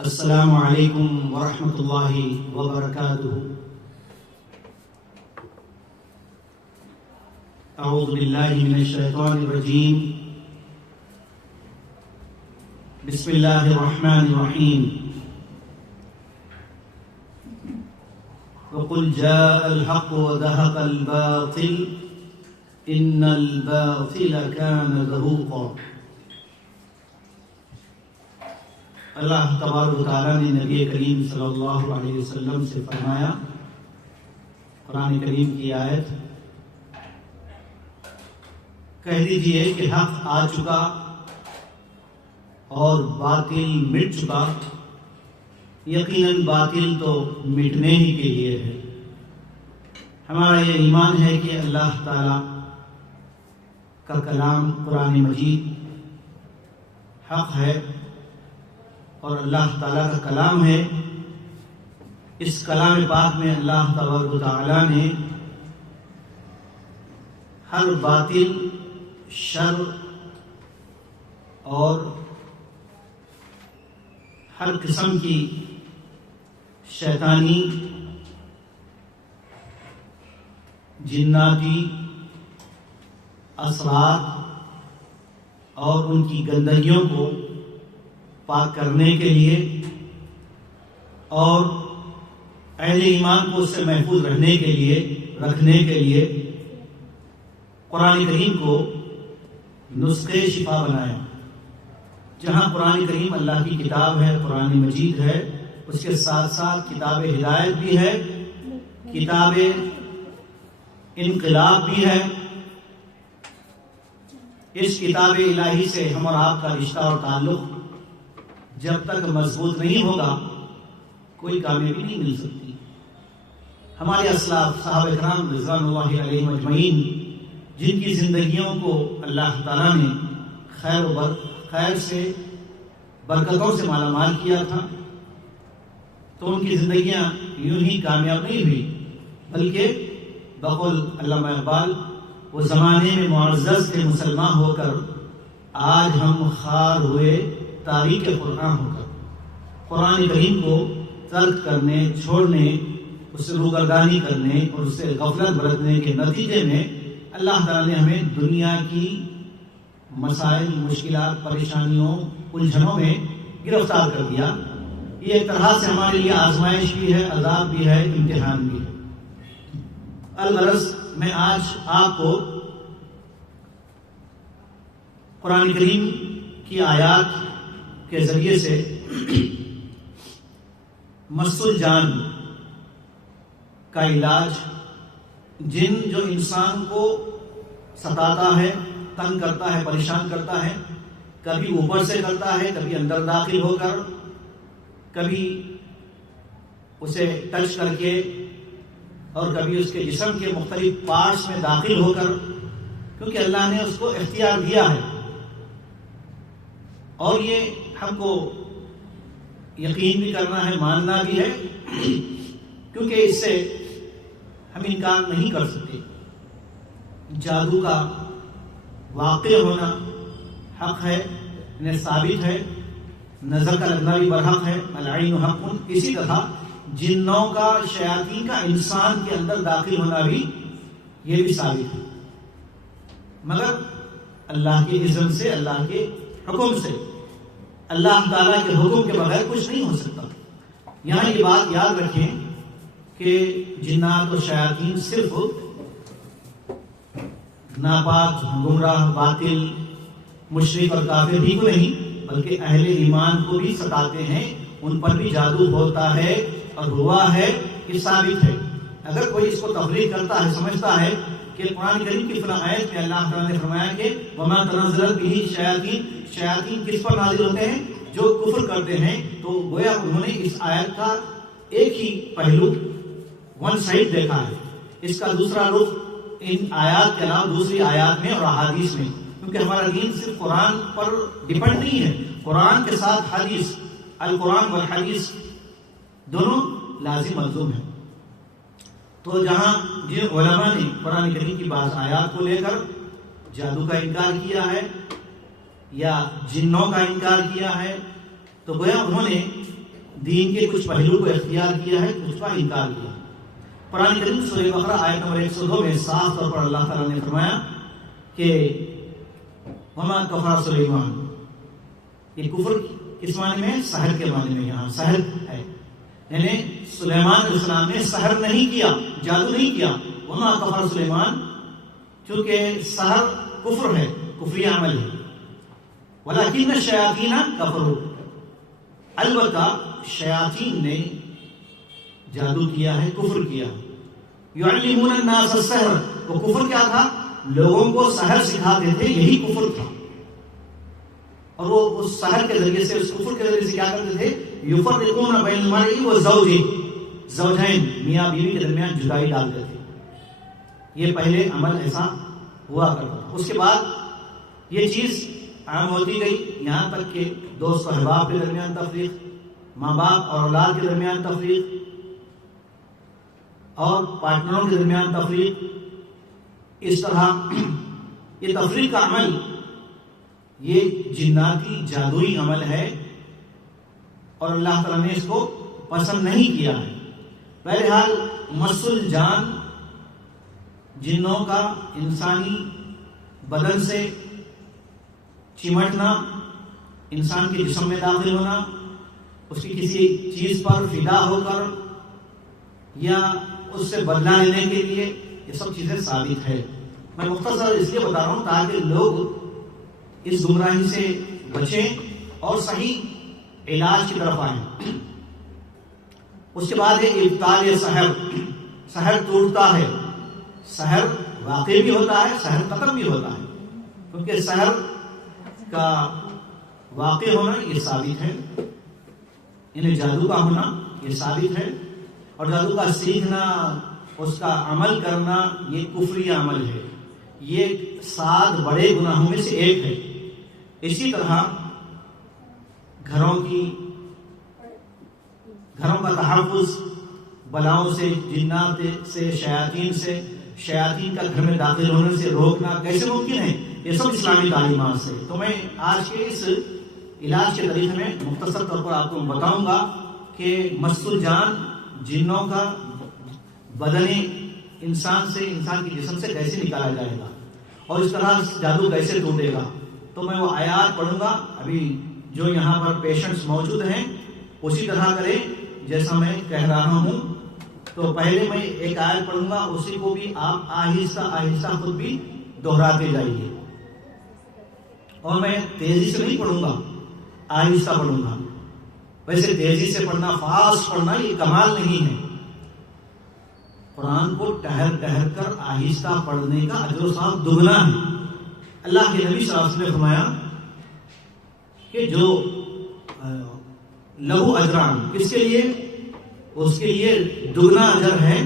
السلام علیکم ورحمۃ اللہ وبرکاتہ۔ اعوذ باللہ من الشیطان الرجیم، بسم اللہ الرحمن الرحیم۔ وقل جاء الحق وزهق الباطل ان الباطل كان زهوقا۔ اللہ تبارک و تعالیٰ نے نبی کریم صلی اللہ علیہ وسلم سے فرمایا، قرآن کریم کی آیت، کہہ دیجئے کہ حق آ چکا اور باطل مٹ چکا، یقیناً باطل تو مٹنے ہی کے لیے ہے۔ ہمارا یہ ایمان ہے کہ اللہ تعالیٰ کا کلام قرآن مجید حق ہے اور اللہ تعالیٰ کا کلام ہے۔ اس کلام پاک میں اللہ تبارک و تعالیٰ نے ہر باطل، شر اور ہر قسم کی شیطانی، جناتی اثرات اور ان کی گندگیوں کو پاک کرنے کے لیے اور اہل ایمان کو اس سے محفوظ رکھنے کے لیے قرآن کریم کو نسخے شفا بنایا۔ جہاں قرآن کریم اللہ کی کتاب ہے، قرآن مجید ہے، اس کے ساتھ ساتھ کتاب ہدایت بھی ہے، کتاب انقلاب بھی ہے۔ اس کتاب الہی سے ہم اور آپ کا رشتہ اور تعلق جب تک مضبوط نہیں ہوگا کوئی کامیابی نہیں مل سکتی۔ ہمارے اسلاف صحابہ کرام رضوان اللہ علیہم اجمعین، جن کی زندگیوں کو اللہ تعالیٰ نے خیر سے، برکتوں سے مالا مال کیا تھا، تو ان کی زندگیاں یوں ہی کامیاب نہیں ہوئی، بلکہ بقول علامہ اقبال، وہ زمانے میں معزز تھے مسلمان ہو کر، آج ہم خوار ہوئے تاریخ قرآن ہو کر۔ قرآن کریم کو ترک کرنے، چھوڑنے، اس سے روگردانی کرنے اور اس سے غفلت برتنے کے نتیجے میں اللہ تعالیٰ نے ہمیں دنیا کی مسائل، مشکلات، پریشانیوں، الجھنوں میں گرفتار کر دیا۔ یہ ایک طرح سے ہمارے لیے آزمائش بھی ہے، عذاب بھی ہے، امتحان بھی ہے۔ الغرض میں آج آپ کو قرآن کریم کی آیات کے ذریعے سے مس الجان کا علاج، جن جو انسان کو ستاتا ہے، تنگ کرتا ہے، پریشان کرتا ہے، کبھی اوپر سے کرتا ہے، کبھی اندر داخل ہو کر، کبھی اسے ٹچ کر کے اور کبھی اس کے جسم کے مختلف پارٹس میں داخل ہو کر، کیونکہ اللہ نے اس کو اختیار دیا ہے اور یہ ہم کو یقین بھی کرنا ہے، ماننا بھی ہے، کیونکہ اس سے ہم انکار نہیں کر سکتے۔ جادو کا واقع ہونا حق ہے، انہیں ثابت ہے، نظر کا لگنا بھی برحق ہے، العین حق۔ اسی طرح جنوں کا، شیاطین کا انسان کے اندر داخل ہونا بھی، یہ بھی ثابت ہے، مگر اللہ کے اذن سے، اللہ کے حکم سے، اللہ تعالیٰ کے حکم کے بغیر کچھ نہیں ہو سکتا۔ یہاں یہ بات یاد رکھیں کہ جنات و شیاطین صرف ناپاک، گمراہ، باطل، مشرک اور کافر بھی کو نہیں، بلکہ اہل ایمان کو بھی ستاتے ہیں، ان پر بھی جادو ہوتا ہے اور ہوا ہے، یہ ثابت ہے۔ اگر کوئی اس کو تفریق کرتا ہے، سمجھتا ہے کہ قرآن کریم کی فلاں آیت میں اللہ تعالیٰ نے فرمایا کہ وَمَا تَنَزَّلَتْ بِهِ الشَّيَاطِينُ، شیاطین کس پر نازل ہوتے ہیں؟ جو کفر کرتے ہیں۔ تو گویا انہوں نے اس آیت کا ایک ہی پہلو، ون سائڈ دیکھا ہے، اس کا دوسرا رخ ان آیات کے علاوہ دوسری آیات میں اور احادیث میں، کیونکہ ہمارا دین صرف قرآن پر ڈیپینڈ نہیں ہے، قرآن کے ساتھ حدیث، القرآن والحدیث دونوں لازم ملزوم ہیں۔ تو جہاں جن علماء نے قرآن کریم کی بعض آیات کو لے کر جادو کا انکار کیا ہے یا جنوں کا انکار کیا ہے، تو گویا انہوں نے دین کے کچھ پہلو کو اختیار کیا ہے، کچھ کا انکار کیا۔ قرآن کریم سورہ بقرہ آیت نمبر 102 میں صاف طور پر اللہ تعالیٰ نے فرمایا کہ وما کفر سلیمان، یہ کفر کس معنی میں؟ سحر کے معنی میں، یہاں سحر ہے، یعنی سلیمان علیہ السلام نے سحر نہیں کیا، جادو نہیں کیا۔ وما کفر سلیمان، چونکہ سحر کفر ہے، کفری عمل ہے۔ ولکن الشیاطین کفروا، البتہ شیاطین نے جادو کیا ہے، کفر کیا۔ یعلمون الناس السحر، وہ کفر کیا تھا؟ لوگوں کو سحر سکھاتے تھے، یہی کفر تھا۔ اور وہ اس سحر کے ذریعے سے، اس کفر کے ذریعے سے کیا کرتے تھے؟ یفرقون بین المرء وزوجہ، زوجین میاں بیوی کے درمیان جدائی ڈالتے تھے۔ یہ پہلے عمل ایسا ہوا کرتا تھا۔ اس کے بعد یہ چیز عام ہوتی گئی، یہاں تک کہ دوست و احباب کے درمیان تفریق، ماں باپ اور اولاد کے درمیان تفریق، اور پارٹنروں کے درمیان تفریق۔ اس طرح یہ تفریق کا عمل یہ جناتی جادوئی عمل ہے، اور اللہ تعالیٰ نے اس کو پسند نہیں کیا ہے۔ بہرحال مس الجان، جنوں کا انسانی بدن سے چمٹنا، انسان کے جسم میں داخل ہونا، اس کی کسی چیز پر فدا ہو کر یا اس سے بدلہ لینے کے لیے، یہ سب چیزیں ثابت ہے۔ میں مختصر اس لیے بتا رہا ہوں تاکہ لوگ اس گمراہی سے بچیں اور صحیح علاج کی طرف آئیں۔ اس کے بعد ہے ابطال سحر، سحر ٹوٹتا ہے، سحر واقع بھی ہوتا ہے، سحر ختم بھی ہوتا ہے، کیونکہ سحر کا واقع ہونا یہ ثابت ہے، انہیں جادو کا ہونا یہ ثابت ہے، اور جادو کا سیکھنا، اس کا عمل کرنا یہ کفری عمل ہے، یہ 7 بڑے گناہوں میں سے ایک ہے۔ اسی طرح گھروں کا تحفظ، بلاؤں سے، جنات سے، شیاطین کا گھر میں داخل ہونے سے روکنا کیسے ممکن ہے؟ یہ سب اسلامی تعلیمات سے۔ تو میں آج کے اس علاج کے طریقے میں مختصر طور پر آپ کو بتاؤں گا کہ مس الجان، جنوں کا بدن انسان سے، انسان کے جسم سے کیسے نکالا جائے گا، اور اس طرح جادو کیسے ٹوٹے گا۔ تو میں وہ آیات پڑھوں گا، ابھی جو یہاں پر پیشنٹس موجود ہیں اسی طرح کریں جیسا میں کہہ رہا ہوں۔ تو پہلے میں ایک آیت پڑھوں گا، اسی کو بھی آپ آہستہ آہستہ خود بھی دہراتے جائیے، اور میں تیزی سے نہیں پڑھوں گا، آہستہ پڑھوں گا۔ ویسے تیزی سے پڑھنا، فاسٹ پڑھنا یہ کمال نہیں ہے، قرآن کو ٹہر ٹہر کر آہستہ پڑھنے کا اجر و ثواب دگنا ہے۔ اللہ کے نبی صلی اللہ علیہ وسلم نے فرمایا کہ جو لہو اجران، کس کے لیے؟ اس کے لیے دگنا اجر ہے۔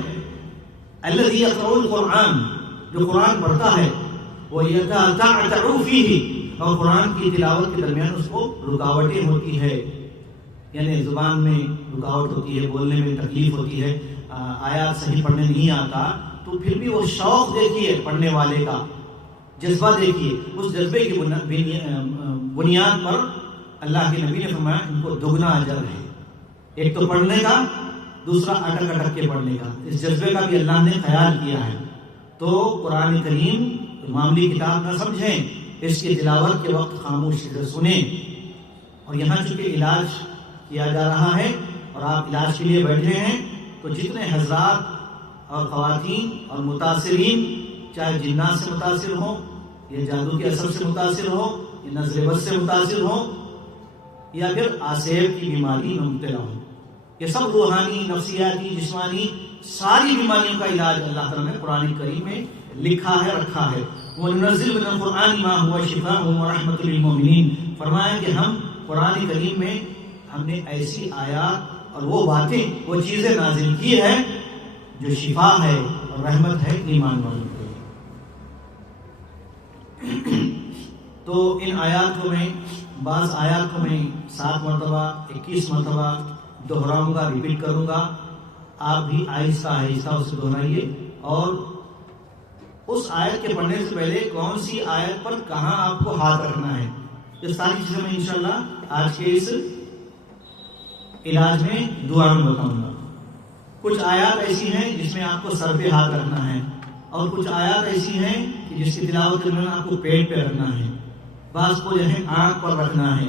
الذی یقرأ القرآن، جو قرآن پڑھتا ہے، وَيَتَتَعْتَعُ فِيهِ، اور قرآن کی تلاوت کے درمیان اس کو رکاوٹیں ہوتی ہے، یعنی زبان میں رکاوٹ ہوتی ہے، بولنے میں تکلیف ہوتی ہے، آیات صحیح پڑھنے نہیں آتا، تو پھر بھی وہ شوق دیکھیے پڑھنے والے کا، جذبہ دیکھیے، اس جذبے کی بنیاد پر اللہ کے نبی نے فرمایا ان کو دگنا اجر ہے۔ ایک تو پڑھنے کا، دوسرا اٹک اٹک کے پڑھنے کا، اس جذبے کا بھی اللہ نے خیال کیا ہے۔ تو قرآن کریم معمولی کتاب نہ سمجھیں، اس کی تلاوت کے وقت خاموشی سے سنیں۔ اور یہاں چونکہ علاج کیا جا رہا ہے اور آپ علاج کے لیے بیٹھے ہیں، تو جتنے حضرات اور خواتین اور متاثرین، چاہے جنات سے متاثر ہوں، یا جادو کے اثر سے متاثر ہوں، یا نظر بد سے متاثر ہوں، یا پھر آسیب کی بیماری میں مبتلا ہوں، یہ سب روحانی، نفسیاتی، جسمانی ساری بیماریوں کا علاج اللہ تعالیٰ نے قرآن کریم میں لکھا ہے، رکھا ہے۔ وَنُنَزِّلُ مِنَ الْقُرْآنِ مَا هُوَ شِفَاءٌ وَرَحْمَةٌ لِلْمُؤْمِنِينَ، فرمایا کہ ہم قرآن کریم میں ہم نے ایسی آیات اور وہ باتیں، وہ چیزیں نازل کی ہے جو شفا ہے اور رحمت ہے ایمان والوں کے لیے۔ تو ان آیات کو میں، بعض آیات کو میں 7 مرتبہ 21 مرتبہ دہراؤں گا، ریپیٹ کروں گا، آپ بھی آہستہ آہستہ اسے دہرائیے، اور اس آیت کے پڑھنے سے پہلے کون سی آیت پر کہاں آپ کو ہاتھ رکھنا ہے، یہ ساری چیزیں میں انشاءاللہ آج کے اس علاج میں دعا میں بتاؤں گا. کچھ آیات ایسی ہیں جس میں آپ کو سر پہ ہاتھ رکھنا ہے، اور کچھ آیات ایسی ہیں کہ جس کی تلاوت کرنے میں آپ کو پیٹ پہ رکھنا ہے، بعض کو جو ہے آنکھ پر رکھنا ہے،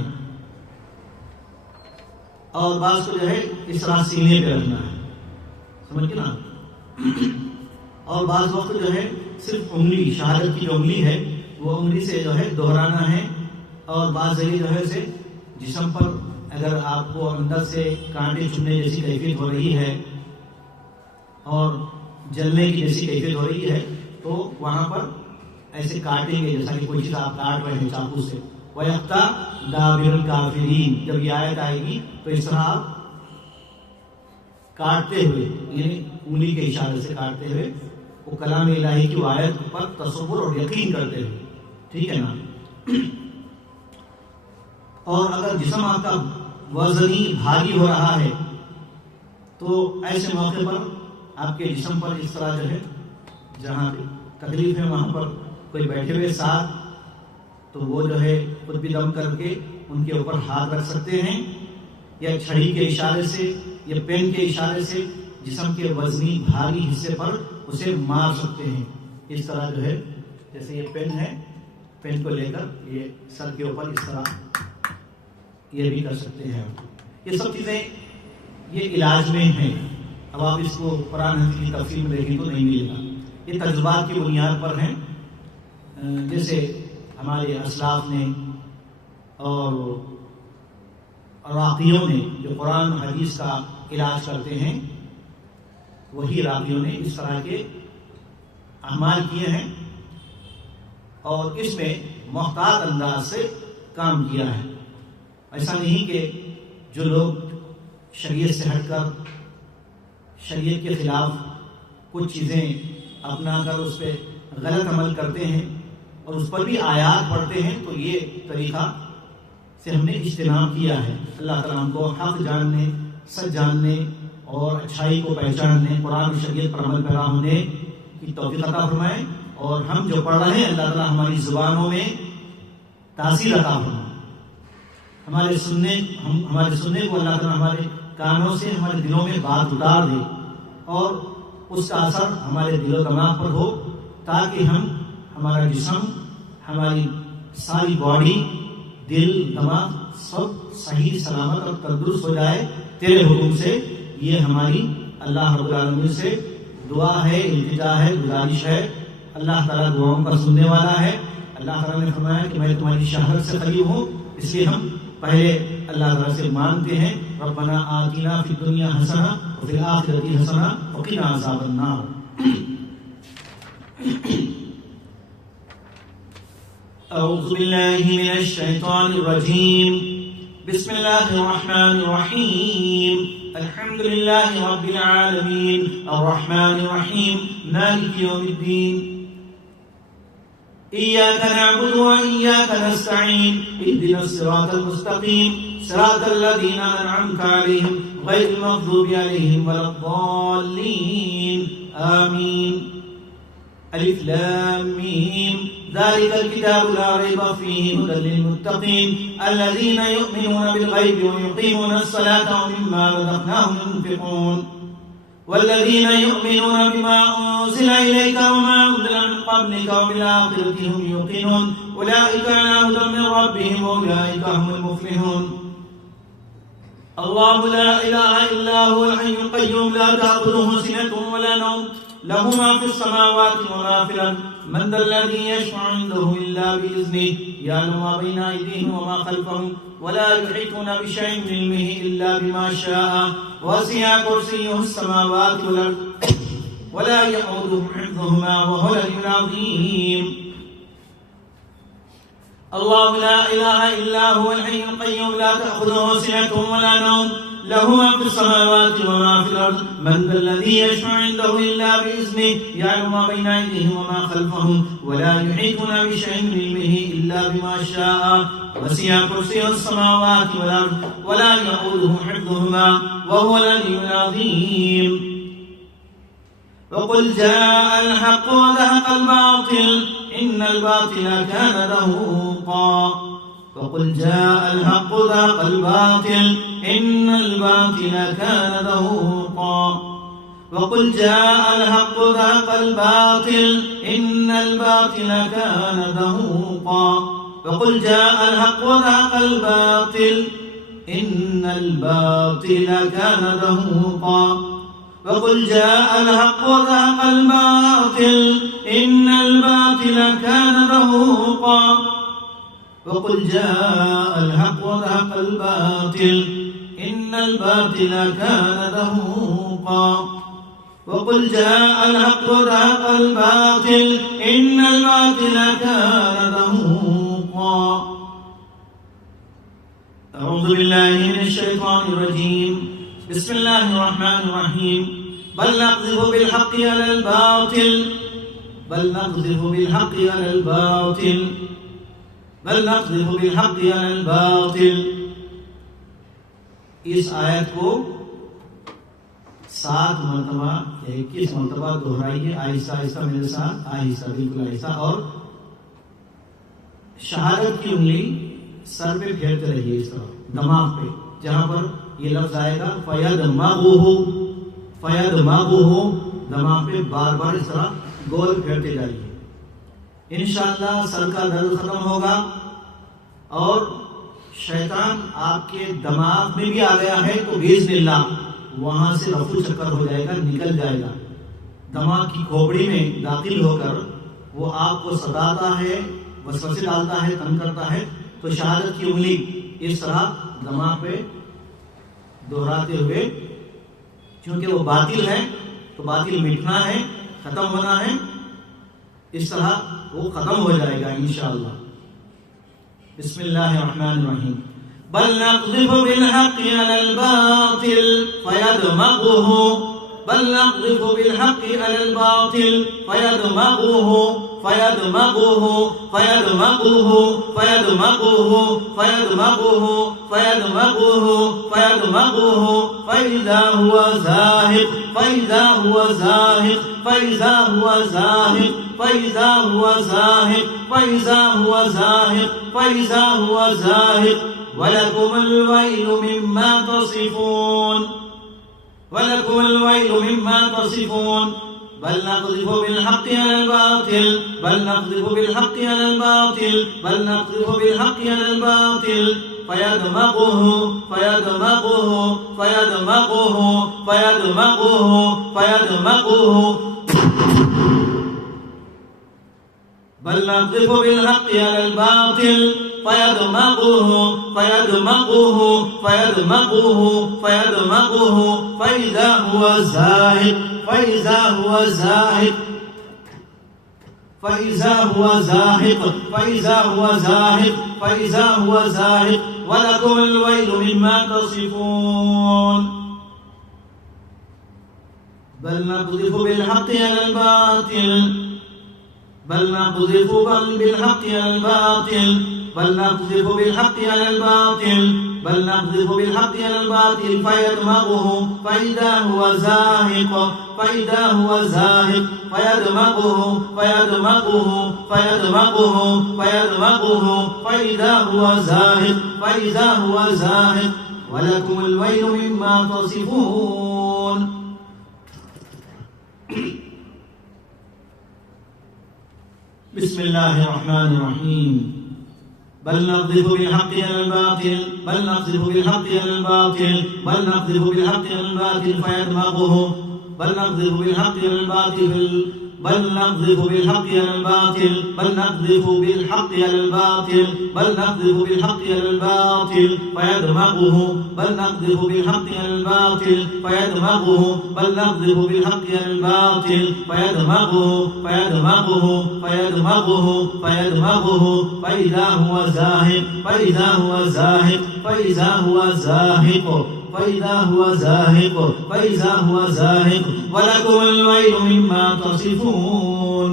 اور بعض کو جو ہے اس طرح سینے پہ رکھنا ہے. سمجھ گئے نا؟ اور بعض وقت جو ہے صرف انگلی، شہادت کی جو انگلی ہے وہ انگلی سے جو ہے دہرانا ہے، اور بعض جگہ جو ہے اسے جسم پر اگر آپ کو اندر سے کانٹے چبھنے جیسی کیفیت ہو رہی ہے اور جلنے کی جیسی کیفیت ہو رہی ہے تو وہاں پر ایسے کاٹیں گے جیسا کہ کوئی چیز آپ کاٹ رہے ہیں چاقو سے. وَيَقْطَعْ دَابِرَ الْكَافِرِينَ، جب یہ آیت آئے گی تو اس طرح آپ کاٹتے ہوئے، یعنی انگلی کے اشارے سے کاٹتے ہوئے وہ کلام الہی کی آیت پر تصور اور یقین کرتے ہوئے، ٹھیک ہے نا. اور اگر جسم آپ کا وزنی بھاری ہو رہا ہے تو ایسے موقع پر آپ کے جسم پر اس طرح جو ہے جہاں تکلیف ہے وہاں پر کوئی بیٹھے ہوئے ساتھ، تو وہ جو ہے خود بھی دم کر کے ان کے اوپر ہاتھ رکھ سکتے ہیں، یا چھڑی کے اشارے سے یا پین کے اشارے سے جسم کے وزنی بھاری حصے پر اسے مار سکتے ہیں. اس طرح جو ہے جیسے یہ پین ہے، پین کو لے کر یہ سر کے اوپر اس طرح یہ بھی کر سکتے ہیں. یہ سب چیزیں یہ علاج میں ہیں. اب آپ اس کو قرآن حدیث کی تفصیل میں دیکھیں تو نہیں ملے گا. یہ تجربات کی بنیاد پر ہیں. جیسے ہمارے اسلاف نے اور راقیوں نے جو قرآن حدیث کا علاج کرتے ہیں، وہی راقیوں نے اس طرح کے اعمال کیے ہیں اور اس میں محتاط انداز سے کام کیا ہے. ایسا نہیں کہ جو لوگ شریعت سے ہٹ کر شریعت کے خلاف کچھ چیزیں اپنا کر اس پہ غلط عمل کرتے ہیں اور اس پر بھی آیات پڑھتے ہیں، تو یہ طریقہ سے ہم نے اجتناب کیا ہے. اللہ تعالیٰ ہم کو حق جاننے، سچ جاننے اور اچھائی کو پہچاننے، قرآن و شریعت پر عمل پیرا ہونے کی توفیق عطا فرمائے. اور ہم جو پڑھ رہے ہیں اللہ تعالیٰ ہماری زبانوں میں تاثیر عطا فرمائے. ہمارے سننے کو اللہ تعالیٰ ہمارے کانوں سے ہمارے دلوں میں بات اتار دے اور اس کا اثر ہمارے دل و دماغ پر ہو، تاکہ ہمارا جسم، ہماری ساری باڈی، دل، دماغ سب صحیح سلامت اور تندرست ہو جائے تیرے حکم سے. یہ ہماری اللہ رب العالمین سے دعا ہے، التجا ہے، گزارش ہے. اللہ تعالیٰ دعاؤں کا سننے والا ہے. اللہ تعالیٰ نے فرمایا کہ میں تمہاری شہادت سے قریب ہوں، اس لیے ہم پہلے اللہ تعالیٰ سے مانگتے ہیں ربنا آتنا فی الدنیا حسنہ وفی الآخرۃ حسنہ وقنا عذاب النار. اعوذ باللہ من الشیطان الرجیم. بسم اللہ الرحمن الرحیم. الحمد للہ رب العالمین الرحمن الرحیم مالک یوم الدین. إياك نعبد وإياك نستعين اهدنا الصراط المستقيم صراط الذين أنعمت عليهم غير المغضوب عليهم ولا الضالين آمين. ألف لام ميم ذلك الكتاب لا ريب فيه هدى للمتقين الذين يؤمنون بالغيب ويقيمون الصلاة ومما رزقناهم ينفقون والذين يؤمنون بما أنزل إليك وما أنزل من قبلك وبالآخرة هم يوقنون أولئك على هدى من ربهم وأولئك هم المفلحون. الله لا إله إلا هو الحي القيوم لا تأخذه سنة ولا نوم له ما في السماوات وما في الأرض من ذا الذي يشفع عنده إلا بإذنه يعلم ما بين أيديهم وما خلفهم ولا يحيطون بشيء من علمه إلا بما شاء وسع كرسيه السماوات والأرض ولا يؤوده حفظهما وهو العلي العظيم. الله لا إله إلا هو الحي القيوم لا تأخذه سنة ولا نوم له ما في السماوات وما في الأرض من ذا الذي يشفع عنده إلا بإذنه يعلم ما بين أيديهم وما خلفهم ولا يحيطون بشيء من علمه إلا بما شاء وسع كرسيه السماوات والأرض ولا يؤوده حفظهما وهو العلي العظيم. وقل جاء الحق وزهق الباطل إن الباطل كان زهوقا. وقل جاء الحق وزهق الباطل إن الباطل كان زهوقا وقل جاء الحق وزهق الباطل إن الباطل كان زهوقا وقل جاء الحق وزهق الباطل إن الباطل كان زهوقا وقل جاء الحق وزهق الباطل إن الباطل كان زهوقا وقل جاء الحق وزهق الباطل إن الباطل كان زهوقا وقل جاء الحق وزهق الباطل إن الباطل كان زهوقا. أعوذ بالله من الشيطان الرجيم. بسم الله الرحمن الرحيم. بل نقذف بالحق على الباطل بل نقذف بالحق على الباطل بل نقذف بالحق على الباطل. اس آیت کو 7 مرتبہ 21 مرتبہ دہرائیے، آہستہ آہستہ میرے ساتھ، آہستہ، بالکل آہستہ، اور شہادت کی انگلی سر پہ پھیرتے رہیے، اس طرح دماغ پہ، جہاں پر یہ لفظ آئے گا فَيَدْمَغُهُ فَيَدْمَغُهُ، دماغ پہ بار بار اس طرح گول پھیرتے جائیے. انشاءاللہ سر کا درد ختم ہوگا اور شیطان آپ کے دماغ میں بھی آ گیا ہے تو باذن اللہ وہاں سے رفو چکر ہو جائے گا، نکل جائے گا، دماغ کی کھوپڑی میں داخل ہو کر وہ آپ کو ستاتا ہے، وسوسے ڈالتا ہے، تنگ کرتا ہے. تو شہادت کی انگلی اس طرح دماغ پہ دہراتے ہوئے، کیونکہ وہ باطل ہے تو باطل مٹنا ہے، ختم ہونا ہے، اس طرح وہ ختم ہو جائے گا انشاءاللہ. بسم اللہ الرحمن الرحیم. بل نقذف بالحق على الباطل فيدمغه بل نقذف بالحق على الباطل فيدمغه فيدمغه فيدمغه فيدمغه فيدمغه فيدمغه فيدمغه فإذا هو زاهق فإذا هو زاهق فإذا هو زاهق فإذا هو زاهق فإذا هو زاهق فإذا هو زاهق ولكم الويل مما تصفون ولكم الويل مما تصفون. بل نقذف بالحق على الباطل بل نقذف بالحق على الباطل بل نقذف بالحق على الباطل فيدمغه فيدمغه فيدمغه فيدمغه فيدمغه بل نقذف بالحق على الباطل فيدمغه فيدمغه فيدمغه فيدمغه فإذا هو زاهق فإذا هو زاهق فإذا هو زاهق فإذا هو زاهق فإذا هو زاهق ولكم الويل مما تصفون. بل نقذف بالحق على الباطل بل نقذف بالحق على الباطل بل نقذف بالحق على الباطل بل نقذف بالحق على الباطل فيدمغه فإذا هو زاهق فإذا هو زاهق فيدمغه فيدمغه فيدمغه فيدمغه فإذا هو زاهق فإذا هو زاهق ولكم الويل مما تصفون. بسم الله الرحمن الرحيم. بل نقذف بالحق على الباطل بل نقذف بالحق على الباطل بل نقذف بالحق على الباطل فيدمغه بل نقذف بالحق على الباطل بل نقذف بالحق على الباطل بل نقذف بالحق على الباطل بل نقذف بالحق على الباطل فيدمغه بل نقذف بالحق على الباطل فيدمغه بل نقذف بالحق على الباطل فيدمغه فيدمغه فيدمغه فيدمغه فإذا هو زاهق فإذا هو زاهق فإذا هو زاهق فإذا هو زاهق فإذا هو زاهق ولكم الويل مما تصفون.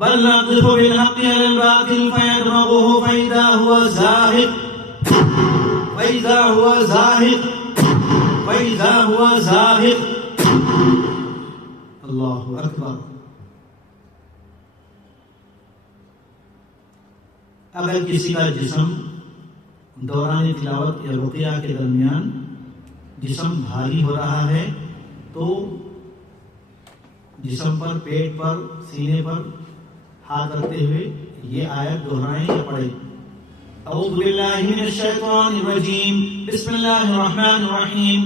بل نقذف بالحق على الباطل فيدمغه فإذا هو زاهق فإذا هو زاهق فإذا هو زاهق. الله أكبر. اگر کسی کا جسم دوران تلاوت یا رقیہ کے درمیان جسم بھاری ہو رہا ہے تو جسم پر، پیٹ پر، سینے پر ہاتھ رکھتے ہوئے یہ آیت دہرائیں یا پڑھیں. اعوذ باللہ من الشیطان الرجیم، بسم اللہ الرحمن الرحیم.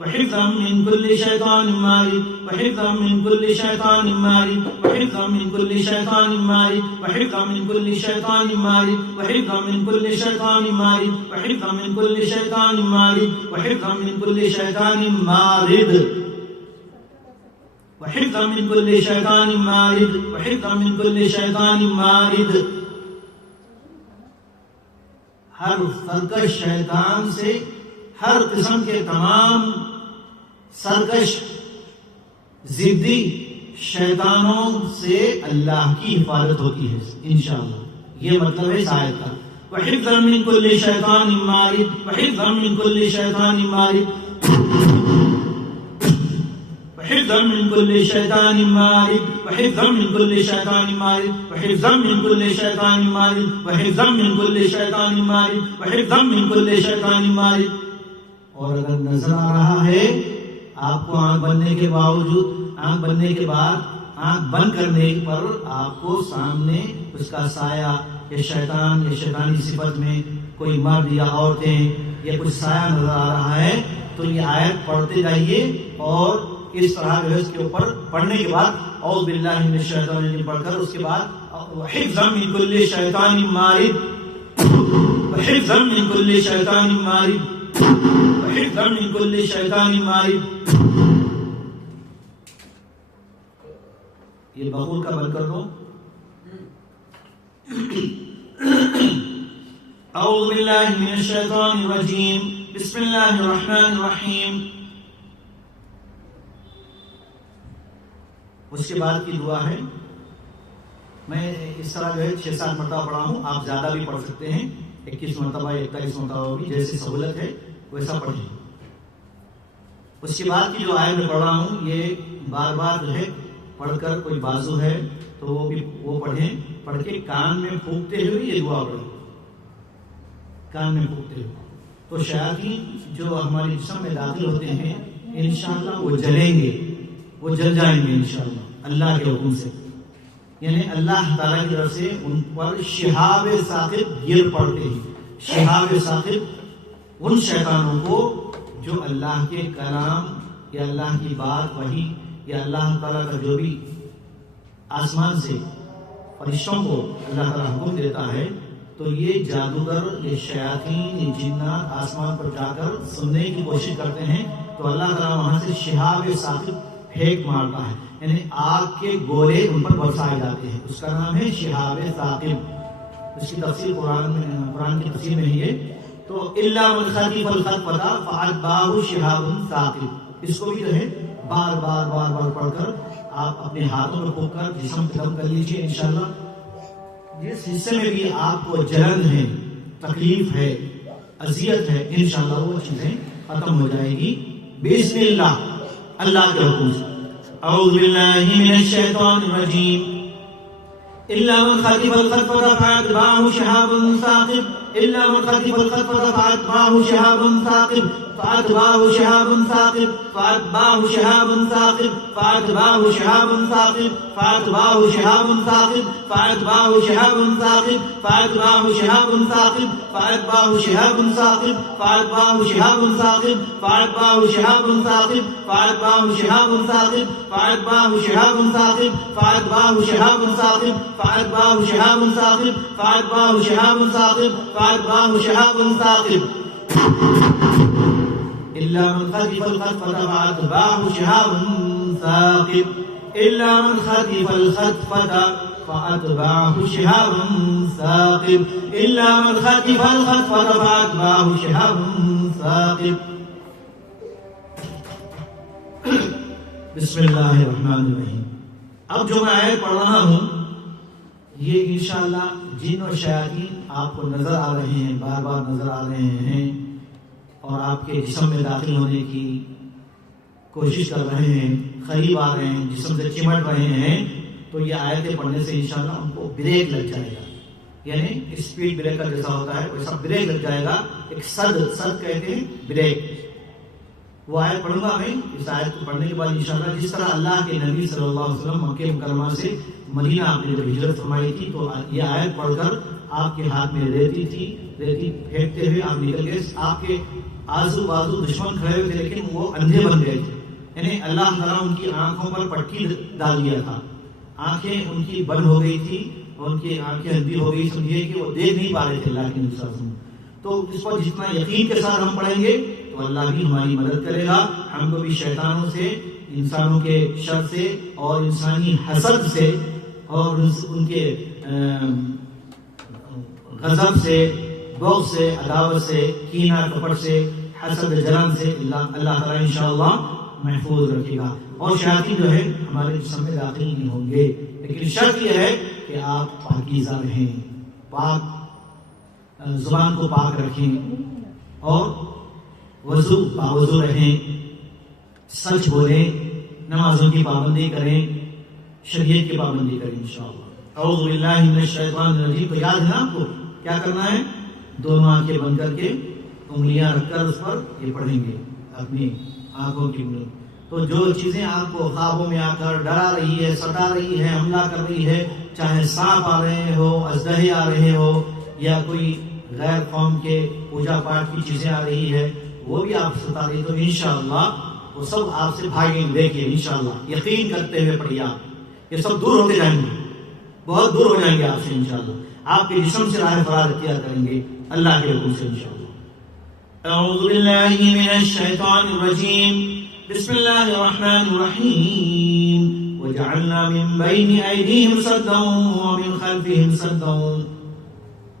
وحفظا من كل شیطان مارد، وحفظا من كل شیطان مارد، وحفظا من كل شیطان مارد، وحفظا من كل شیطان مارد، وحفظا من كل شیطان مارد، وحفظا من كل شیطان مارد، وحفظا من كل شیطان مارد، وحفظا من كل شیطان مارد، وحفظا من كل شیطان مارد. ہر سرکش شیطان سے، ہر قسم کے تمام سرکش ضدی شیطانوں سے اللہ کی حفاظت ہوتی ہے انشاءاللہ. یہ مطلب ہے اس آیت کا. وحفظا من كل شیطان مارد، وحفظا من كل شیطان مارد، وحفظا من كل شیطان مارد، وحفظا من كل شیطان مارد، وحفظا من كل شیطان مارد، وحفظا من كل شیطان مارد، وحفظا من كل شیطان مارد. اور اگر نظر آ رہا ہے آپ کو آنکھ بننے کے باوجود، آنکھ بننے کے بعد آنکھ بند کرنے پر آپ کو سامنے اس کا سایہ یا شیطان یا شیطانی صفت میں کوئی مرد یا عورتیں یا کچھ سایہ نظر آ رہا ہے تو یہ آیت پڑھتے جائیے اور اس طرح جو ہے اس کے اوپر پڑھنے کے بعد اعوذ باللہ من الشیطان الرجیم پڑھ کر اس کے بعد وحفظا من كل شیطان مارد، وحفظا من كل شیطان مارد، وحفظا من كل شیطان مارد. یہ بخور کا بند کر دو. اعوذ باللہ من الشیطان الرجیم، بسم اللہ الرحمن الرحیم. اس کے بعد کی دعا ہے، میں اس طرح جو ہے 6-7 مرتبہ پڑھا ہوں، آپ زیادہ بھی پڑھ سکتے ہیں، 21 مرتبہ 41 مرتبہ بھی، جیسی سہولت ہے ویسا پڑھیں. اس کے بعد کی جو آیت میں پڑھ رہا ہوں یہ بار بار جو ہے پڑھ کر، کوئی بازو ہے تو وہ بھی وہ پڑھیں، پڑھ کے کان میں پھونکتے ہوئے یہ دعا پڑھیں، کان میں پھونکتے ہوئے. تو شیاطین جو ہمارے جسم میں داخل ہوتے ہیں انشاءاللہ وہ جلیں گے، وہ جل جائیں گے انشاءاللہ اللہ کے حکم سے. یعنی اللہ تعالیٰ کی طرف سے ان پر شہاب ثاقب گر پڑتے ہیں. شہاب ثاقب ان شیطانوں کو جو اللہ کے کلام یا اللہ کی بات وحی یا اللہ تعالیٰ کا جو بھی آسمان سے فرشتوں کو اللہ تعالیٰ حکم دیتا ہے تو یہ جادوگر، یہ شیاطین، یہ جنات آسمان پر جا کر سننے کی کوشش کرتے ہیں تو اللہ تعالیٰ وہاں سے شہاب ثاقب پھینک مارتا ہے، یعنی آگ کے گولے ان پر برسائے جاتے ہیں. اس کا نام ہے شہاب ثاقب. اس کی تفسیر قرآن کی تفسیر میں ہی ہے. تو الا من خطف الخطفۃ فاتبعہ شہاب ثاقب، اس کو بھی جو ہے بار بار بار بار پڑھ کر آپ اپنے ہاتھوں میں پھونک کر جسم ختم کر لیجیے انشاءاللہ. جس حصے میں بھی آپ کو جلن ہے، تکلیف ہے، اذیت ہے، انشاءاللہ وہ چیزیں ختم ہو جائے گی بسم اللہ، اللہ کے حکم سے. اعوذ باللہ من الشیطان الرجیم. الا من خطف الخطفۃ فاتبعہ شہاب ثاقب، الا من خطف الخطفۃ فاتبعہ شہاب ثاقب، فاتبعہ شہاب ثاقب، فاتبعہ شہاب ثاقب، فاتبعہ شہاب ثاقب، فاتبعہ شہاب ثاقب، فاتبعہ شہاب ثاقب، فاتبعہ شہاب ثاقب، فاتبعہ شہاب ثاقب، فاتبعہ شہاب ثاقب، فاتبعہ شہاب ثاقب، فاتبعہ شہاب ثاقب، فاتبعہ شہاب ثاقب، فاتبعہ شہاب ثاقب، فاتبعہ شہاب ثاقب، فاتبعہ شہاب ثاقب، فاتبعہ شہاب ثاقب. إلا من خطف الخطفة فأتبعه شهاب ثاقب، إلا من خطف الخطفة فأتبعه شهاب ثاقب، إلا من خطف الخطفة فأتبعه شهاب ثاقب. بسم اللہ الرحمن الرحیم. اب جو میں آیت پڑھ رہا ہوں یہ انشاءاللہ جن و شیاطین آپ کو نظر آ رہے ہیں، بار بار نظر آ رہے ہیں اور آپ کے جسم میں داخل ہونے کی کوشش کر رہے ہیں، قریب آ رہے ہیں، جسم سے چمٹ رہے ہیں، تو یہ آیتیں پڑھنے سے انشاءاللہ ان کو بریک لگ جائے گا. یعنی اسپیڈ بریکر جیسا ہوتا ہے ویسا بریک لگ جائے گا. ایک صد کہتے ہیں بریک. وہ آیت پڑھوں گا میں. اس آیت کو پڑھنے کے بعد انشاءاللہ جس طرح اللہ کے نبی صلی اللہ علیہ وسلم مکہ مکرمہ سے مدینہ آپ نے جب ہجرت فرمائی تھی تو یہ آیت پڑھ کر آپ کے ہاتھ میں ریتی پھینکتے ہوئے آپ نکل گئے. آپ کے آزو بازو دشمن کھڑے ہوئے تھے لیکن وہ اندھے بن گئے تھے. یعنی اللہ تعالیٰ ان کی آنکھوں پر پٹی ڈال دیا تھا. آنکھیں ان کی بند ہو گئی تھی اور ان کی آنکھیں اندھی ہو گئی. سمجھیے کہ وہ دیکھ نہیں پا رہے تھے اللہ کے نبی صلی اللہ علیہ وسلم. تو اس پر جتنا یقین کے ساتھ ہم پڑھیں گے تو اللہ بھی ہماری مدد کرے گا. ہم کو بھی شیطانوں سے, انسانوں کے شر سے اور انسانی حسد سے اور ان کے غضب سے, بغض سے, عداوت سے, کینہ کپٹ سے, حسد جلن سے اللہ تعالیٰ انشاءاللہ محفوظ رکھے گا. اور شیاطین جو ہے ہمارے جسم میں داخل نہیں ہوں گے. لیکن شرط یہ ہے کہ آپ پاکیزہ رہیں, پاک زبان کو پاک رکھیں اور باوضو رہیں, سچ بولیں, نمازوں کی پابندی کریں, شریعت کی پابندی کریں انشاءاللہ. اعوذ باللہ من الشیطان الرجیم. تو یاد ہے نا آپ کو کیا کرنا ہے؟ دونوں آنکھیں بند کر کے انگلیاں رکھ کر اس پر یہ پڑھیں گے اپنی آنکھوں کی انگلی. تو جو چیزیں آپ کو خوابوں میں آ کر ڈرا رہی ہے, ستا رہی ہے, حملہ کر رہی ہے, چاہے سانپ آ رہے ہو, اژدہے آ رہے ہو, یا کوئی غیر قوم کے پوجا پاٹ کی چیزیں آ رہی ہے, وہ بھی آپ ستا رہی, تو انشاءاللہ وہ سب آپ سے بھاگیں گے. دیکھیے انشاءاللہ یقین کرتے ہوئے پڑھیے آپ, یہ سب دور ہوتے جائیں گے, بہت دور ہو جائیں گے آپ سے انشاءاللہ. آپ کے جسم سے راہ فرار اختیار کریں گے اللہ کے حکم سے انشاءاللہ. اعوذ باللہ من الشیطان الرجیم. بسم اللہ الرحمن الرحیم. وجعلنا من بین ایدیہم سدا ومن خلفہم سدا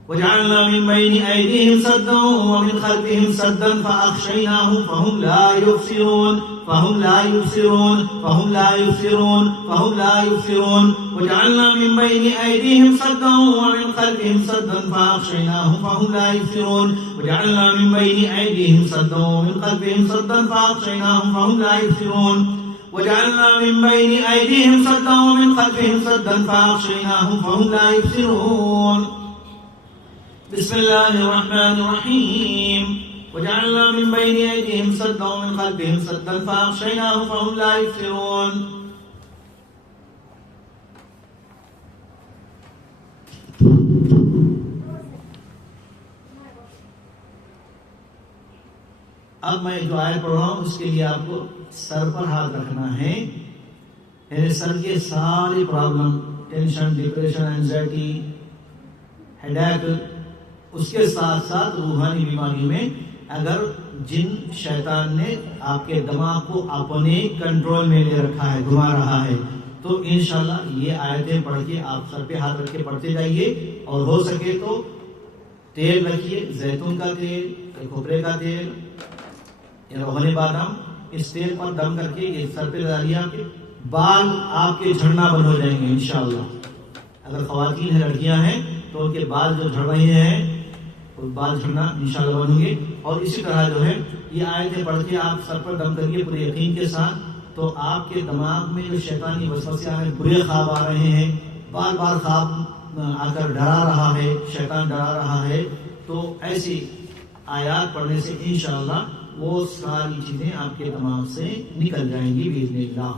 وجعلنا من بين أيديهم سدا ومن خلفهم سدا فأغشيناهم فهم لا يبصرون وجعلنا من بين أيديهم سدا ومن خلفهم سدا فأغشيناهم فهم لا يبصرون وجعلنا من بين أيديهم سدا ومن خلفهم سدا فأغشيناهم فهم لا يبصرون وجعلنا من بين أيديهم سدا ومن خلفهم سدا فأغشيناهم فهم لا يبصرون. بسم الله الرحمن الرحيم. وجعلنا من بين أيديهم سدا ومن خلفهم سدا فأغشيناهم فهم لا يبصرون. اب میں جو آیت پڑھ رہا ہوں اس کے لیے آپ کو سر پر ہاتھ رکھنا ہے. یعنی سر کے ساری problem, tension, depression, anxiety, headache, اس کے ساتھ ساتھ روحانی بیماری میں اگر جن شیطان نے آپ کے دماغ کو اپنے کنٹرول میں لے رکھا ہے, گھما رہا ہے, تو انشاءاللہ یہ آیتیں پڑھ کے آپ سر پہ ہاتھ رکھ کے پڑھتے جائیے. اور ہو سکے تو تیل رکھیے, زیتون کا تیل, کھوپرے کا تیل یا روغن بادام, اس تیل پر دم کر کے یہ سر پہ ڈالیے. آپ کے بال آپ کے جھڑنا بند ہو جائیں گے انشاءاللہ. اگر خواتین ہیں, لڑکیاں ہیں, تو ان کے بال جو جھڑ رہے ہیں بال جھڑنا انشاءاللہ بند ہوں گے. اور اسی طرح جو ہے یہ آیتیں پڑھ کے آپ سر پر دم کریے پورے یقین کے ساتھ, تو آپ کے دماغ میں جو شیطانی وسوسے آ رہے ہیں, برے خواب آ رہے ہیں, بار بار خواب آ کر ڈرا رہا ہے, شیطان ڈرا رہا ہے, تو ایسی آیات پڑھنے سے انشاءاللہ وہ ساری چیزیں آپ کے دماغ سے نکل جائیں گی باذن اللہ.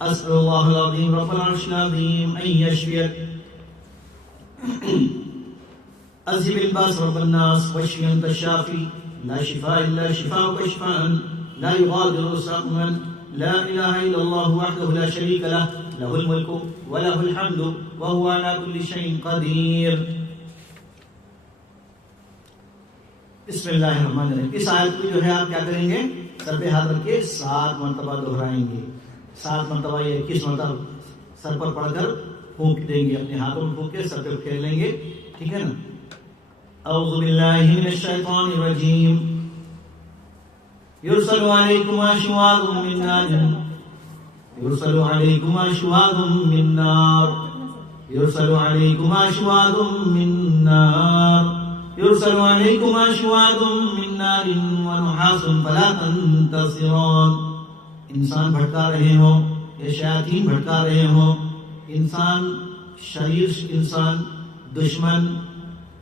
اسأل اللہ العظیم رب العرش العظیم ان یشفیک اذهب الباس رب الناس واشف انت الشافي لا شفاء الا شفاءك شفاء لا يغادر سقما لا اله الا الله وحده لا شريك له له الملك وله الحمد وهو على كل شيء قدير. بسم اللہ الرحمن الرحیم. اس آیت کو جو ہے آپ کیا کریں گے, سر پہ ہاتھ رکھ کے 7 مرتبہ دہرائیں گے. 7 مرتبہ یا 21 مرتبہ سر پر پڑھ کر پھونک دیں گے, اپنے ہاتھوں میں پھونک کے سر پہ پھیر لیں گے. ٹھیک ہے نا. اعوذ باللہ من الشیطان الرجیم. یرسل علیکما شواظ من نار یرسل علیکما شواظ من نار یرسل علیکما شواظ من نار یرسل علیکما شواظ من نار ونحاس فلا تنتصران. انسان بھٹکا رہے ہوں یا شیاطین بھٹکا رہے ہوں, انسان, شریر انسان, دشمن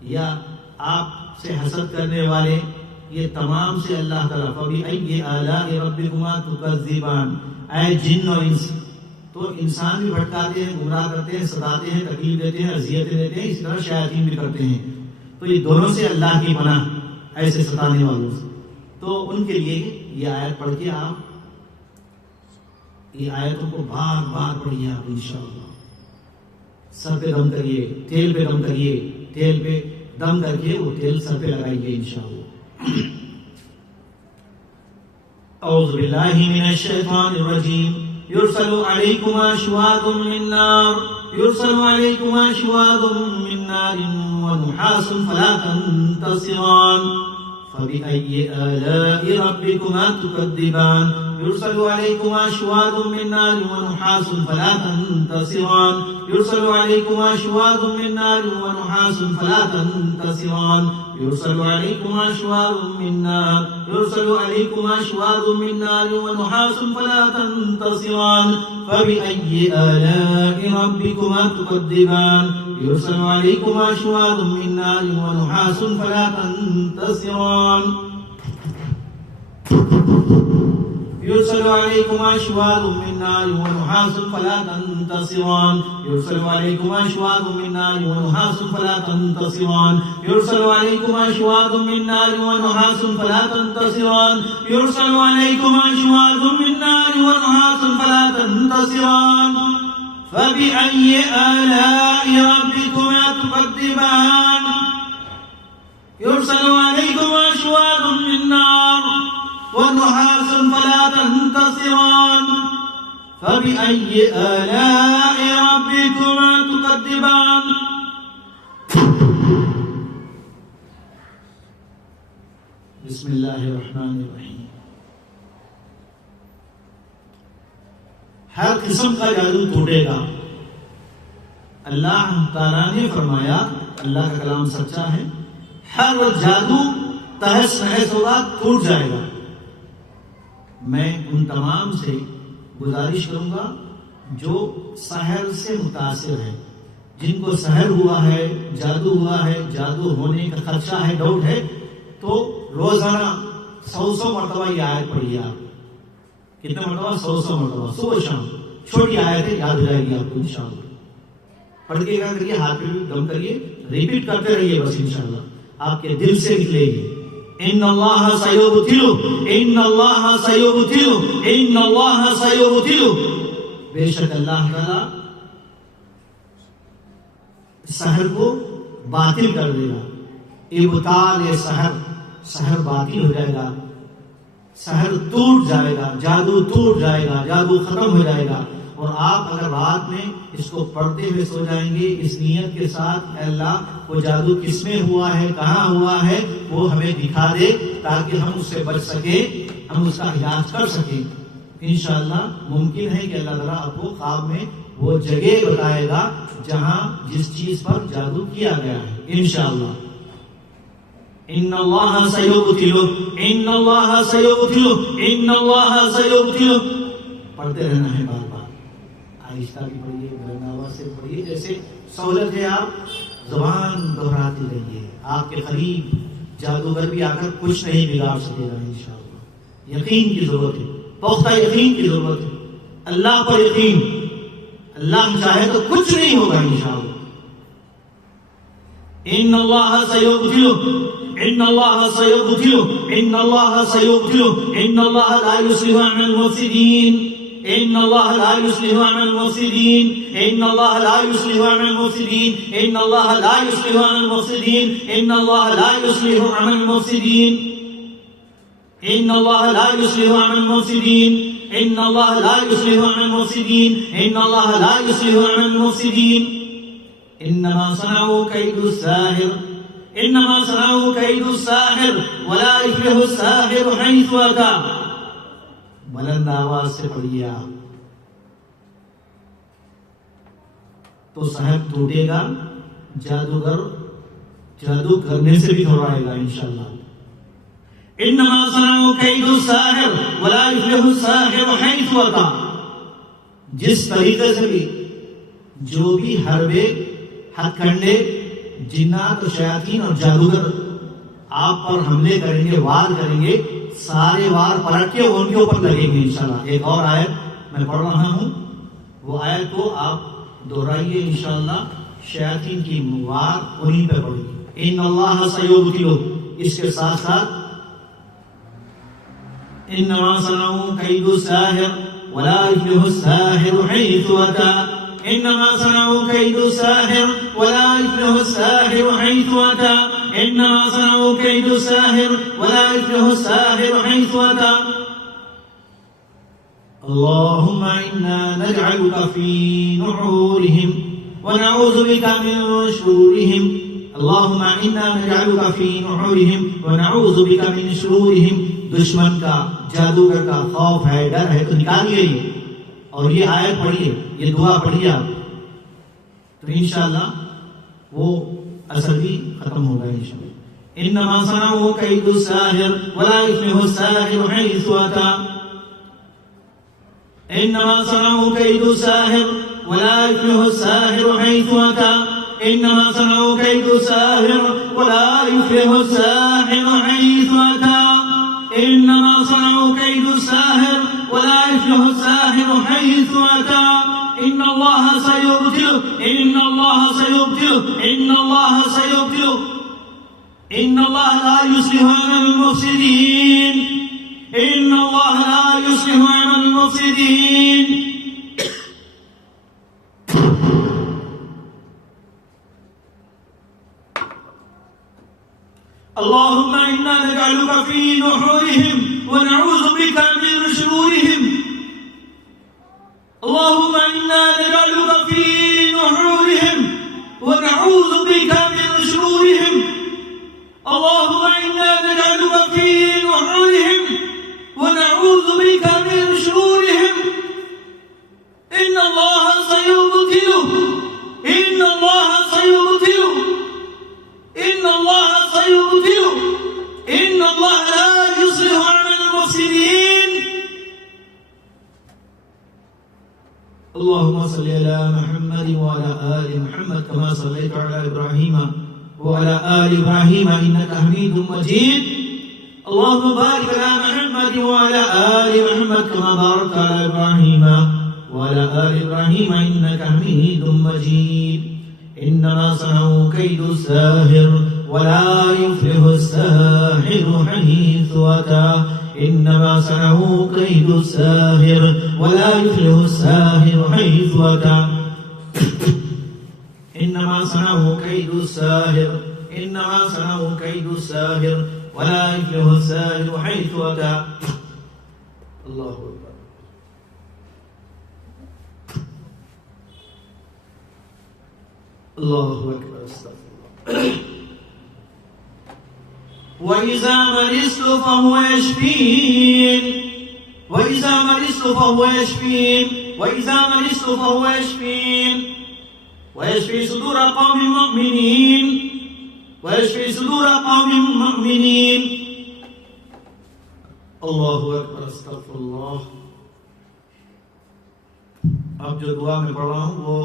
یا آپ سے حسد کرنے والے، یہ تمام سے اللہ تعالیٰ فَبِأَيِّ آلَاءِ رَبِّكُمَا تُكَذِّبَانِ، اے جن اور انس، تو انسان بھی بھٹکاتے ہیں، گمراہ کرتے ہیں، ستاتے ہیں، تکلیف دیتے ہیں، اذیتیں دیتے ہیں، اس طرح شیاطین بھی کرتے ہیں. تو یہ دونوں سے اللہ کی پناہ ایسے ستانے والوں سے. تو ان کے لیے یہ آیت پڑھ کے آپ یہ آیتوں کو بار بار پڑھیے آپ انشاءاللہ. سر پہ دم کریے، تیل پہ دم کریے، تیل پہ دم کر کے وہ تیل سر پہ لگائیے انشاءاللہ. اعوذ باللہ من الشیطان الرجیم. یرسل علیکما شواظ من نار، یرسل علیکما شواظ من نار ونحاس فلا تنتصران. فبأي آلاء ربكما تكذبان. يرسل عليكما شواظ من نار ونحاس فلا تنتصران. يرسل عليكما شواظ من نار ونحاس فلا تنتصران. يرسل عليكما شواظ من نار، يرسل عليكما شواظ من نار ونحاس فلا تنتصران. فبأي آلاء ربكما تكذبان. يرسل عليكما شواظ من نار ونحاس فلا تنتصران. يرسل عليكما شواظ من نار ونحاس فلا تنتصران. يرسل عليكما شواظ من نار ونحاس فلا تنتصران. يرسل عليكما شواظ من نار ونحاس فلا تنتصران. يرسل عليكما شواظ من نار ونحاس فلا تنتصران. فبأي آلاء ربكما تكذبان. يرسل عليكما شواظ من نار ونحاس فلا تنتصران. فبأي آلاء ربكما تكذبان. بسم اللہ الرحمن الرحیم. ہر قسم کا جادو ٹوٹے گا. اللہ تعالیٰ نے فرمایا، اللہ کا کلام سچا ہے، ہر جادو تہس نہس ہوگا، ٹوٹ جائے گا. میں ان تمام سے گزارش کروں گا جو سحر سے متاثر ہے، جن کو سحر ہوا ہے، جادو ہوا ہے، جادو ہونے کا خدشہ ہے، ڈاؤٹ ہے، تو روزانہ 100 مرتبہ یہ آیت پڑھیے. آپ کتنے مرتبہ؟ 100 مرتبہ، صبح شام. چھوٹی آیت ہے، یاد ہو جائے گی آپ کو انشاءاللہ. پڑھ کے کیا کریے؟ ہاتھ پہ دم کریے، ریپیٹ کرتے رہیے بس، انشاءاللہ آپ کے دل سے نکلے گی. ان اللہ سیبتلو، ان اللہ سیبتلو، ان اللہ سیبتلو. بے شک اللہ تعالی سحر کو باطل کر دے گا. ابطال سحر، سحر باطل ہو جائے گا، سحر ٹوٹ جائے گا، جادو ٹوٹ جائے گا، جادو ختم ہو جائے گا. اور آپ اگر رات میں اس کو پڑھتے ہوئے سو جائیں گے اس نیت کے ساتھ، اے اللہ وہ جادو کس میں ہوا ہے، کہاں ہوا ہے، وہ ہمیں دکھا دے تاکہ ہم اس سے بچ سکیں، ہم اس کا علاج کر سکیں. انشاءاللہ ممکن ہے کہ اللہ تعالیٰ آپ کو خواب میں وہ جگہ بتائے گا جہاں جس چیز پر جادو کیا گیا ہے انشاءاللہ. ان اللہ سیبتلو، ان اللہ سیبتلو، ان اللہ سیبتلو. پڑھتے رہنا ہے بار بار، آہستہ بھی پڑھیے، بلند آواز سے پڑھیے، جیسے سہولت ہے آپ زبان دہراتے رہیے. آپ کے قریب جادوگر بھی آ کر کچھ نہیں بگاڑ سکے گا انشاءاللہ. یقین کی ضرورت ہے، پختہ یقین کی ضرورت ہے. اللہ پر یقین، اللہ چاہے تو کچھ نہیں ہوگا انشاءاللہ. ان اللہ سیبتلو، ان اللہ سیبتلو، ان اللہ سیبتلو، ان اللہ لا یصلح عمل المفسدین، ان اللہ لا یصلح عمل المفسدین، ان اللہ لا یصلح عمل المفسدین، ان اللہ لا یصلح عمل المفسدین، ان اللہ لا یصلح عمل المفسدین، ان اللہ لا یصلح عمل المفسدین، ان اللہ لا یصلح عمل المفسدین، ان اللہ لا یصلح عمل المفسدین. انما صنعوا كيد الساحر، انما صنعوا كيد الساحر ولا يفلح الساحر حيث اتى. بلند آواز سے پڑھیے آپ تو سحر ٹوٹے گا، جادوگر جادو کرنے سے بھی گھبرائے گا انشاءاللہ. انما صنعوا كيد الساحر ولا يفلح الساحر حيث اتى. جس طریقے سے بھی جو بھی حربے، ہتھ کنڈے جنات اور شیاطین اور جادوگر آپ پر حملے کریں گے، وار کریں گے، سارے وار پلٹ کے ان کے اوپر لگیں گے انشاءاللہ۔ ایک اور آیت میں پڑھ رہا ہوں، وہ آیت کو آپ دہرائیے انشاءاللہ، شیاطین کی وار انہی پہ پڑے گی۔ ان اللہ سیبطل، اس کے ساتھ ساتھ انما صنعوا کید الساحر ولا یفلح الساحر حیث اتى، انما صنعوا کید الساحر ولا یفلح الساحر حیث اتى، انما صنعوا کید الساحر ولا یفلح الساحر حیث اتى۔ اللهم انا نجعلك في نحورهم ونعوذ بك من شرورهم، اللهم انا نجعلك في نحورهم ونعوذ بك من شرورهم۔ دشمن کا، جادوگر کا خوف ہے، ڈر ہے تو نکالیے اور یہ آیت پڑھیے، یہ دعا پڑھیے آپ، تو انشاءاللہ وہ اثر بھی ختم ہوگا انشاءاللہ۔ انما صنعوا کید الساحر ولا یفلح الساحر حیث اتى، انما صنعوا کید الساحر ولا یفلح الساحر حیث اتى، انما صنعوا کید الساحر ولا یفلح الساحر حیث اتى، انما صنعوا کید الساحر ولا یفلح الساحر حیث اتى، ان اللہ سیبطل، ان اللہ سیبطل، ان اللہ سیبطل، ان اللہ لا یصلح عمل المفسدین، ان اللہ لا یصلح عمل المفسدین۔ اللهم انا نجعلك في نحورهم ونعوذ بك من شرورهم، اللهم انا نجعلك في نحورهم ونعوذ بك من شرورهم، اللهم انا نجعلك في نحورهم ونعوذ بك من شرورهم، ان الله سيبطل، ان الله سيبطل، ان الله سيبطل، ان الله لا يصلح عمل المفسدين۔ اللهم صل على محمد وعلى آل محمد كما صليت على إبراهيم وعلى آل إبراهيم إنك حميد مجيد، اللهم بارك على محمد وعلى آل محمد كما باركت على إبراهيم وعلى آل إبراهيم إنك حميد مجيد۔ انما صنعوا کید الساحر ولا یفلح الساحر حیث اتى، انما صنعوا کید الساحر ولا یفلح الساحر حیث اتى، انما صنعوا کید الساحر، انما صنعوا کید الساحر ولا یفلح الساحر حیث اتى۔ اللہ اکبر۔ اللہ اکبر، استغفر اللہ۔ وَإِذَا مَرِضْتُ فَهُوَ يَشْفِينِ، وَإِذَا مَرِضْتُ فَهُوَ يَشْفِينِ، وَإِذَا مَرِضْتُ فَهُوَ يَشْفِينِ، وَيَشْفِي صُدُورَ قَوْمٍ مُّؤْمِنِينَ، وَيَشْفِي صُدُورَ قَوْمٍ مُّؤْمِنِينَ۔ اللہ اکبر، استغفر اللہ۔ اب جو دعا میں پڑھ رہا ہوں وہ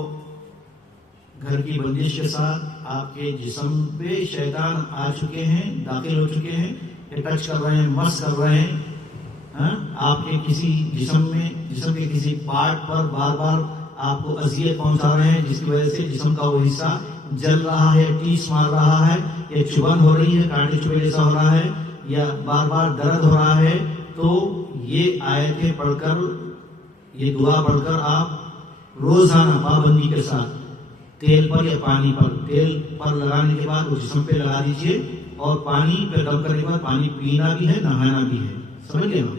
گھر کی بندش کے ساتھ آپ کے جسم پہ شیطان آ چکے ہیں، داخل ہو چکے ہیں، یہ ٹچ کر رہے ہیں، مس کر رہے ہیں، آپ کے کسی جسم میں، جسم کے کسی پارٹ پر بار بار آپ کو اذیت پہنچا رہے ہیں، جس کی وجہ سے جسم کا وہ حصہ جل رہا ہے، ٹیس مار رہا ہے، یا چبھن ہو رہی ہے، کانٹے چبھے جیسا ہو رہا ہے، یا بار بار درد ہو رہا ہے، تو یہ آیتیں پڑھ کر، یہ دعا پڑھ کر آپ روزانہ پابندی کے ساتھ تیل پر یا پانی پر، تیل پر لگانے کے بعد وہ جسم پہ لگا دیجئے، اور پانی پہ دم کرنے کے بعد پانی پینا بھی ہے، نہانا بھی ہے، سمجھ گئے نا؟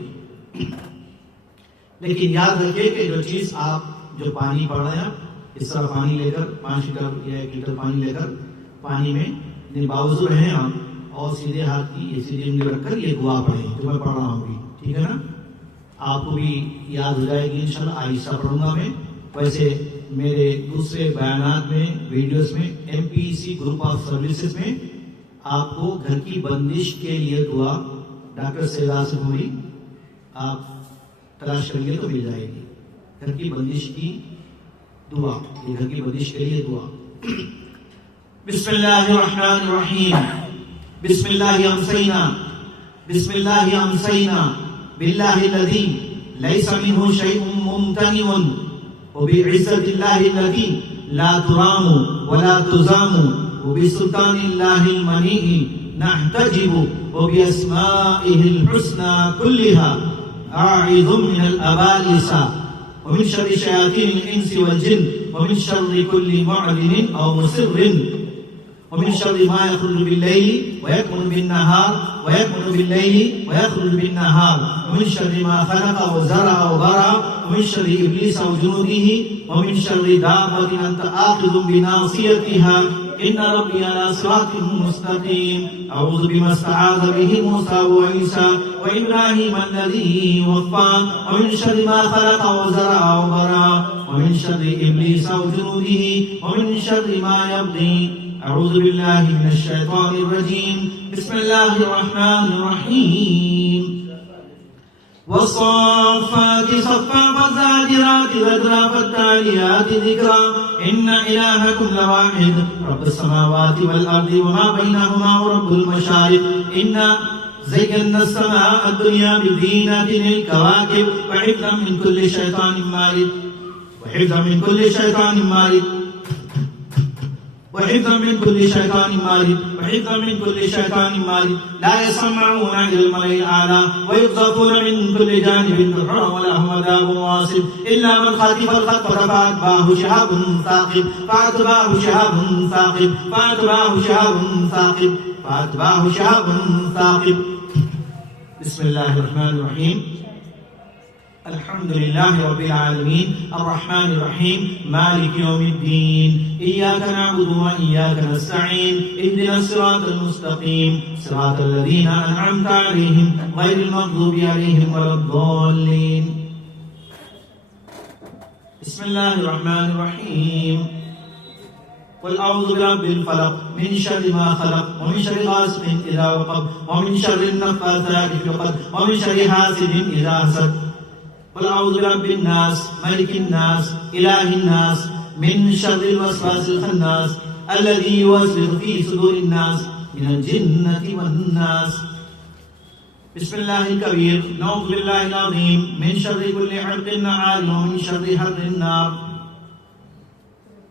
لیکن یاد رکھیے کہ جو چیز آپ جو پانی پڑ رہے ہیں، اس طرح پانی لے کر 5 لیٹر یا 1 لیٹر پانی لے کر پانی میں باوضو رہیں آپ، اور سیدھے ہاتھ کی سیدھی انگلی رکھ کر یہ دعا پڑھیں جو میں پڑھ رہا ہوں بھی، ٹھیک ہے نا؟ آپ کو بھی یاد ہو جائے گی انشاءاللہ، آہستہ پڑھوں گا میں۔ ویسے میرے دوسرے بیانات میں، ویڈیوز میں، MPEC گروپ آف سروسز میں آپ کو گھر کی بندش کے لیے دعا ڈاکٹر سیدہ سے پوری آپ تلاش کریں گے تو مل جائے گی۔ گھر کی بندش کی دعا، یہ گھر کی بندش کے لیے دعا۔ بسم الله الرحمن الرحيم. بسم الله أمسينا، بسم الله أمسينا بالله الذي ليس منه شيء ممتنع، وبعزة الله التي لا ترام ولا تزام، وبسلطان الله المنيع نحتجب، وبأسمائه الحسنى كلها أعوذ من الأباليس ومن شر شياطين الإنس والجن، ومن شر كل معلن أو مسر، ومن شر ما يخرج بالليل ويكمن بالنهار، ويكمن بالليل ويخرج بالنهار، ومن شر ما خلق وزرع وبرع، ومن شر إبليس وجنوده، ومن شر دابة أنت آخذ بناصيتها، إن ربي على صراط مستقيم. أعوذ بما استعاذ به موسى وعيسى وإبراهيم الذي وفى، ومن شر ما خلق وزرع وبرع، ومن شر إبليس وجنوده، ومن شر ما يبغي. أعوذ بالله من الشيطان الرجيم. بسم الله الرحمن الرحيم. والصافات صفا فالزاجرات زجرا فالتاليات ذكرا، إن إلهكم لواحد رب السماوات والأرض وما بينهما ورب المشارق، إنا زينا السماء الدنيا بزينة الكواكب، وحفظا من كل شيطان مارد، وحفظا من كل شيطان مارد، وحفظا من كل شيطان مارد، وحفظا من كل شيطان مارد. لا يسمعون إلى الملأ الأعلى ويقذفون من كل جانب دحرا ولهم عذاب واصب، إلا من خطف الخطفة فأتبعه شهاب ثاقب، فأتبعه شهاب ثاقب، فأتبعه شهاب ثاقب، فأتبعه شهاب ثاقب. بسم الله الرحمن الرحيم. الحمد لله رب العالمين الرحمن الرحيم مالك يوم الدين، إياك نعبد وإياك نستعين، اهدنا الصراط المستقيم صراط الذين أنعمت عليهم غير المغضوب عليهم ولا الضالين. بسم الله الرحمن الرحيم. قل أعوذ برب الفلق من شر ما خلق، ومن شر غاسق إذا وقب، ومن شر النفاثات في العقد، ومن شر حاسد إذا حسد. قل أعوذ برب الناس ملك الناس إله الناس من شر الوسواس الخناس الذي يوسوس في صدور الناس من الجنة والناس. بسم الله الكبير. نعوذ بالله العظيم من شر كل حرق نار، ومن شر حر النار.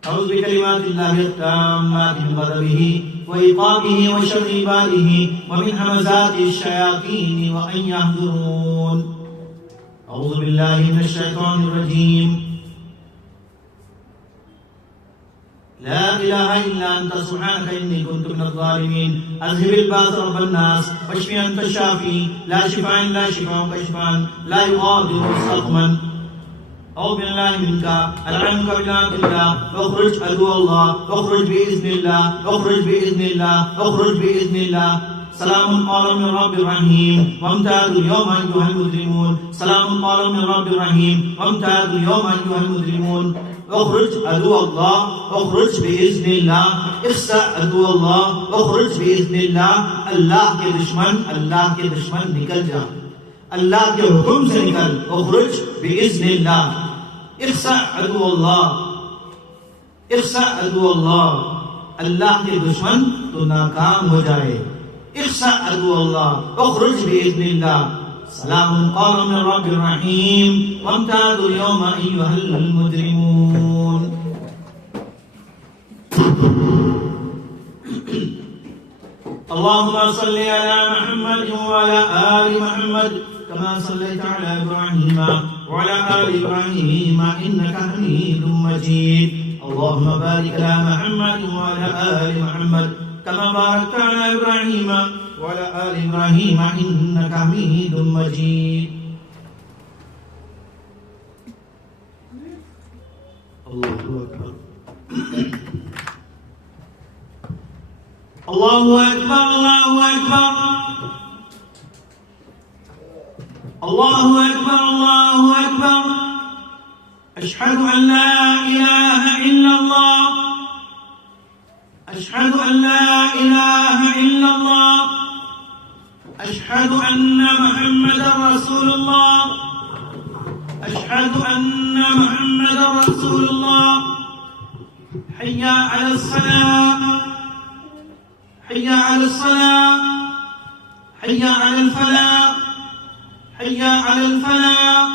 أعوذ بكلمات الله التامات من غضبه وعقابه وشر عباده، ومن همزات الشياطين وأن يحضرون. أعوذ بالله من الشيطان الرجيم. لا إله إلا أنت سبحانك إني كنت من الظالمين. أذهب الباس رب الناس واشف أنت الشافي، لا شفاء إلا شفاءك شفاء لا يغادر سقما. أعوذ بالله منك ألعنك بلعنة الله، واخرج عدو الله، واخرج بإذن الله، واخرج بإذن الله، واخرج بإذن الله. سلام قولا من رب رحيم، وامتازوا اليوم أيها المجرمون. سلام قولا من رب رحيم، وامتازوا اليوم أيها المجرمون. اخرج عدو الله، اخرج بإذن الله. اخسأ عدو الله، اخرج بإذن الله. اللہ کے دشمن نکل جا، اللہ کے حکم سے نکل. اخرج بإذن اللہ. اخسأ عدو اللہ، اخسأ عدو اللہ. اللہ کے دشمن تو ناکام ہو جائے. اخسأ عدو اللہ، اخرج بإذن اللہ. سلام قولا من رب رحيم، وامتازوا اليوم أيها المجرمون. اللهم صل على محمد وعلى آل محمد كما صليت على إبراهيم وعلى آل إبراهيم إنك حميد مجيد. اللهم بارك على محمد وعلى آل محمد كما باركت على إبراهيم وعلى آل إبراهيم إنك حميد مجيد. الله أكبر. الله أكبر. الله أكبر. الله أكبر. الله أكبر. أشهد أن لا إله إلا الله، أشهد أن لا إله إلا الله، أشهد أن محمدا رسول الله، أشهد أن محمدا رسول الله. حي على الصلاة، على الصلاة حي على الفلاح حي على الفلاح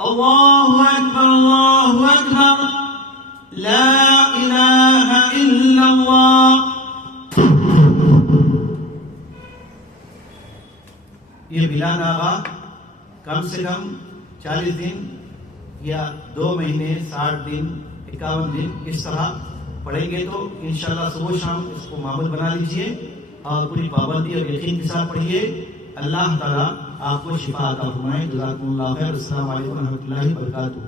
الله أكبر الله أكبر لا إله إلا الله. یہ بلا ناغا کم سے کم 40 دن یا 2 مہینے 60 دن 51 دن اس طرح پڑھیں گے تو انشاءاللہ صبح شام اس کو معمول بنا لیجئے اور پوری پابندی اور یقین کے ساتھ پڑھیے. اللہ تعالیٰ آپ کو شفا عطا فرمائے. جزاکم اللہ خیر. السلام علیکم و رحمۃ اللہ وبرکاتہ.